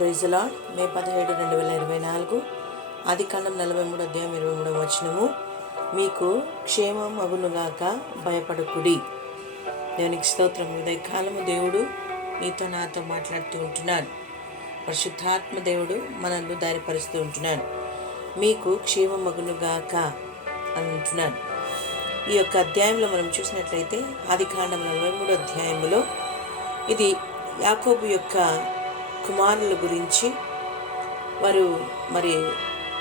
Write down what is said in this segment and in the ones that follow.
Praise మే పదిహేడు రెండు వేల ఇరవై నాలుగు ఆది కాండం నలభై మూడు అధ్యాయం ఇరవై మూడవ వచనము. మీకు క్షేమం అగునుగాక భయపడకుడి. దేవునికి స్తోత్రం. ఉదయకాలము దేవుడు నీతో నాతో మాట్లాడుతూ ఉంటున్నాడు. పరిశుద్ధాత్మ దేవుడు మనల్ని దారిపరుస్తూ ఉంటున్నాడు. మీకు క్షేమం అగునుగాక అని అంటున్నాడు. ఈ యొక్క అధ్యాయంలో మనం చూసినట్లయితే ఆది కాండం నలభై మూడు అధ్యాయంలో ఇది యాకోబు యొక్క కుమారుల గురించి వారు మరి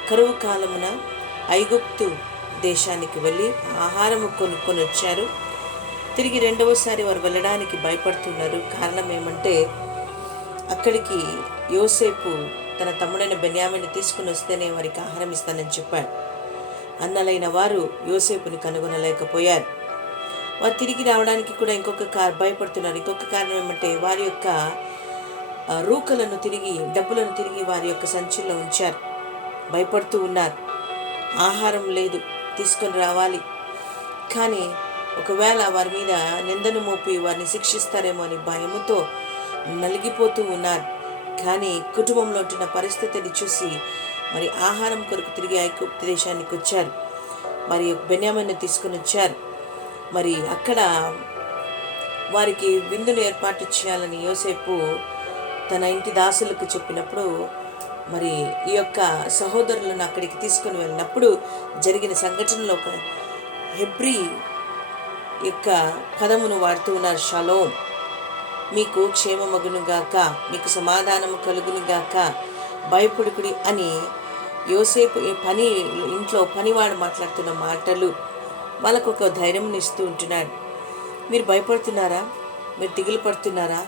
కరువు కాలమున ఐగుప్తు దేశానికి వెళ్ళి ఆహారము కొనుక్కొని వచ్చారు. తిరిగి రెండవసారి వారు వెళ్ళడానికి భయపడుతున్నారు. కారణం ఏమంటే అక్కడికి యోసేపు తన తమ్ముడైన బెన్యామిని తీసుకుని వస్తేనే వారికి ఆహారం ఇస్తానని చెప్పాడు. అన్నలైన వారు యోసేపుని కనుగొనలేకపోయారు. వారు తిరిగి రావడానికి కూడా ఇంకొక కార్ భయపడుతున్నారు. ఇంకొక కారణం ఏమంటే వారి యొక్క రూకలను తిరిగి డబ్బులను తిరిగి వారి యొక్క సంచుల్లో ఉంచారు. భయపడుతూ ఉన్నారు. ఆహారం లేదు తీసుకొని రావాలి. కానీ ఒకవేళ వారి మీద నిందను మోపి వారిని శిక్షిస్తారేమో అని భయముతో నలిగిపోతూ ఉన్నారు. కానీ కుటుంబంలో ఉంటున్న పరిస్థితిని చూసి మరి ఆహారం కొరకు తిరిగి ఐగుప్తు దేశానికి వచ్చారు. మరి బెన్యామని తీసుకొని వచ్చారు. మరి అక్కడ వారికి విందును ఏర్పాటు చేయాలని యోసేపు తన ఇంటి దాసులకు చెప్పినప్పుడు మరి ఈ యొక్క సహోదరులను అక్కడికి తీసుకుని వెళ్ళినప్పుడు జరిగిన సంఘటనలో ఒక హెబ్రి యొక్క పదమును వాడుతూ ఉన్నారు. షలోం మీకు క్షేమమగునుగాక మీకు సమాధానము కలుగునుగాక భయపడుకుడి అని యోసేపు పని ఇంట్లో పనివాడు మాట్లాడుతున్న మాటలు వాళ్ళకు ఒక ధైర్యం ఇస్తూ ఉంటున్నాడు. మీరు భయపడుతున్నారా? మీరు దిగులు పడుతున్నారా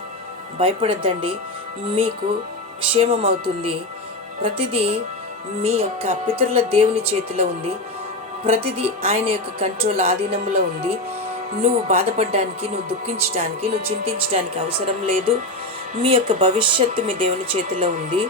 భయపడద్దండి. మీకు క్షేమం అవుతుంది ప్రతిదీ మీ యొక్క పితరుల దేవుని చేతిలో ఉంది. ప్రతిదీ ఆయన యొక్క కంట్రోల్ ఆధీనంలో ఉంది. నువ్వు బాధపడడానికి నువ్వు దుఃఖించడానికి నువ్వు చింతించడానికి అవసరం లేదు. మీ యొక్క భవిష్యత్తు మీ దేవుని చేతిలో ఉంది.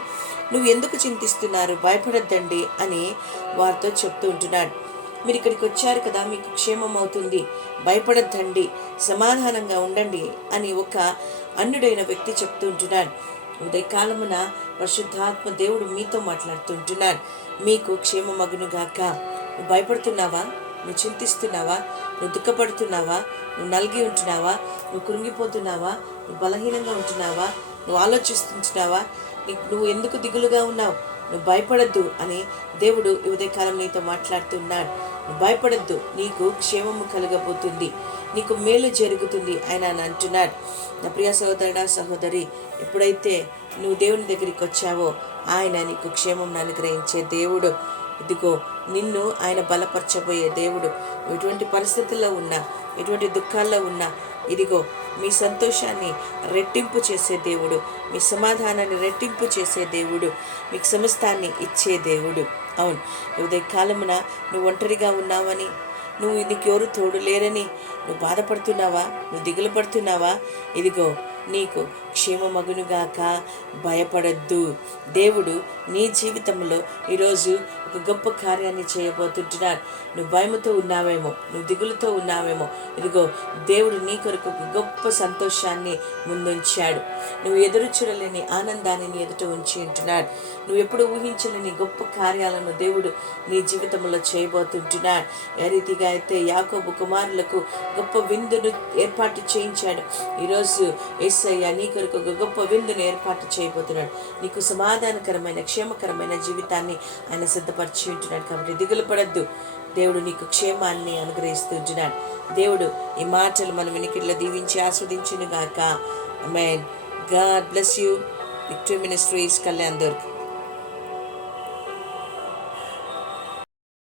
నువ్వు ఎందుకు చింతిస్తున్నారు? భయపడద్దండి అని వారితో చెప్తూ ఉంటున్నాడు. మీరు ఇక్కడికి వచ్చారు కదా మీకు క్షేమం అవుతుంది భయపడద్దండి. సమాధానంగా ఉండండి అని ఒక అన్యుడైన వ్యక్తి చెప్తూ ఉంటున్నాడు. ఉదయకాలమున పరిశుద్ధాత్మ దేవుడు మీతో మాట్లాడుతుంటున్నాడు మీకు క్షేమమగునుగాక నువ్వు భయపడుతున్నావా? నువ్వు చింతిస్తున్నావా? నువ్వు దుఃఖపడుతున్నావా? నువ్వు నలిగి ఉంటున్నావా? నువ్వు కృంగిపోతున్నావా? నువ్వు బలహీనంగా ఉంటున్నావా? నువ్వు ఆలోచిస్తుంటున్నావా? నీకు నువ్వు ఎందుకు దిగులుగా ఉన్నావు? నువ్వు భయపడద్దు అని దేవుడు ఈ ఉదయకాలం నీతో మాట్లాడుతున్నాడు భయపడద్దు. నీకు క్షేమము కలగబోతుంది. నీకు మేలు జరుగుతుంది ఆయన అని అంటున్నాడు. నా ప్రియ సహోదరుడా సహోదరి ఎప్పుడైతే నువ్వు దేవుని దగ్గరికి వచ్చావో ఆయన నీకు క్షేమం అనుగ్రహించే దేవుడు. ఇదిగో నిన్ను ఆయన బలపరచబోయే దేవుడు ఎటువంటి పరిస్థితుల్లో ఉన్నా ఎటువంటి దుఃఖాల్లో ఉన్నా ఇదిగో మీ సంతోషాన్ని రెట్టింపు చేసే దేవుడు మీ సమాధానాన్ని రెట్టింపు చేసే దేవుడు మీకు సమస్తాన్ని ఇచ్చే దేవుడు. అవును ఉదయ కాలమున నువ్వు ఒంటరిగా ఉన్నావని నువ్వు నీకు ఎవరు తోడు లేరని నువ్వు బాధపడుతున్నావా? నువ్వు దిగులు పడుతున్నావా? ఇదిగో నీకు క్షేమమగునుగాక భయపడద్దు. దేవుడు నీ జీవితంలో ఈరోజు ఒక గొప్ప కార్యాన్ని చేయబోతుంటున్నాడు. నువ్వు భయముతో ఉన్నావేమో నువ్వు దిగులుతో ఉన్నావేమో ఇదిగో దేవుడు నీ కొరకు ఒక గొప్ప సంతోషాన్ని ముందుంచాడు. నువ్వు ఎదురు చూడలేని ఆనందాన్ని నీ ఎదుట ఉంచి ఉంటున్నాడు. నువ్వు ఎప్పుడు ఊహించలేని గొప్ప కార్యాలను దేవుడు నీ జీవితంలో చేయబోతుంటున్నాడు. ఏ రీతిగా అయితే యాకోబు కుమారులకు గొప్ప విందును ఏర్పాటు చేయించాడు. ఈరోజు ఏసయ్య నీ కొరకు ఒక గొప్ప విందును ఏర్పాటు చేయబోతున్నాడు. నీకు సమాధానకరమైన క్షేమకరమైన జీవితాన్ని ఆయన సిద్ధపరిచి ఉంటున్నాడు కాబట్టి దిగులు పడద్దు దేవుడు నీకు క్షేమాన్ని అనుగ్రహిస్తూ ఉంటున్నాడు. దేవుడు ఈ మాటలు మన వెనికిడిలో దీవించి ఆస్వాదించును గాక may God bless you victory ministries Kalyan Durg